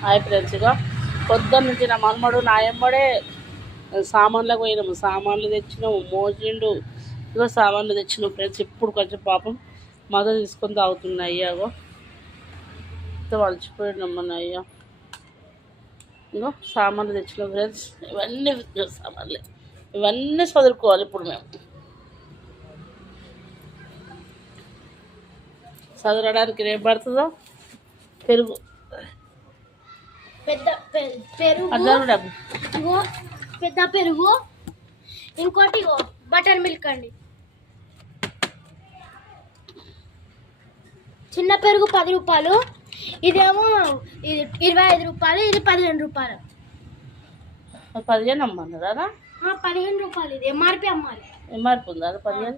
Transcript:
Hi friends, ఇక పొద్దున్న నుంచి నా మనమడు నా ఎమ్మడే సామాన్లకు పోయినాము. సామాన్లు తెచ్చినాము, మోసిండు. ఇగో సామాన్లు తెచ్చినాము ఫ్రెండ్స్. ఇప్పుడు కొంచెం పాపం మద తీసుకొని తాగుతున్నాయి. అయ్యాగో ఇంత వలిచిపోయినామన్న అయ్యా. ఇంకో సామాన్లు తెచ్చినాం ఫ్రెండ్స్. ఇవన్నీ సామాన్లే, ఇవన్నీ చదువుకోవాలి ఇప్పుడు మేము. చదవడానికి ఏం పడుతుందో పెరుగు, పెద్ద పెరుగు, పెద్ద పెరుగు, ఇంకోటి బటర్ మిల్క్ అండి. చిన్న పెరుగు 10 రూపాయలు, ఇదేమో 25 రూపాయలు, ఇది 15 రూపాయలు. 15 అమ్మన్నారా? 15 రూపాయలు. ఇది ఎంఆర్పి అమ్మాలి. ఎంఆర్పి ఉందా? 15.